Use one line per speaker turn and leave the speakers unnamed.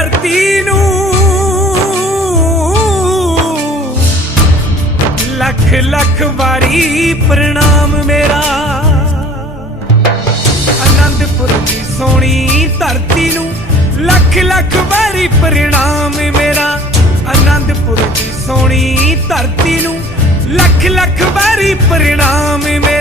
ਧਰਤੀ ਨੂੰ। ਲੱਖ ਲੱਖ ਵਾਰੀ ਪ੍ਰਣਾਮ ਮੇਰਾ। ਅਨੰਦਪੁਰ ਦੀ ਸੋਹਣੀ ਧਰਤੀ ਨੂੰ ਲੱਖ ਲੱਖ ਵਾਰੀ ਪ੍ਰਣਾਮ ਮੇਰਾ। ਅਨੰਦਪੁਰ ਦੀ ਸੋਹਣੀ ਧਰਤੀ ਨੂੰ ਲੱਖ ਲੱਖ ਵਾਰੀ ਪ੍ਰਣਾਮ ਮੇਰਾ।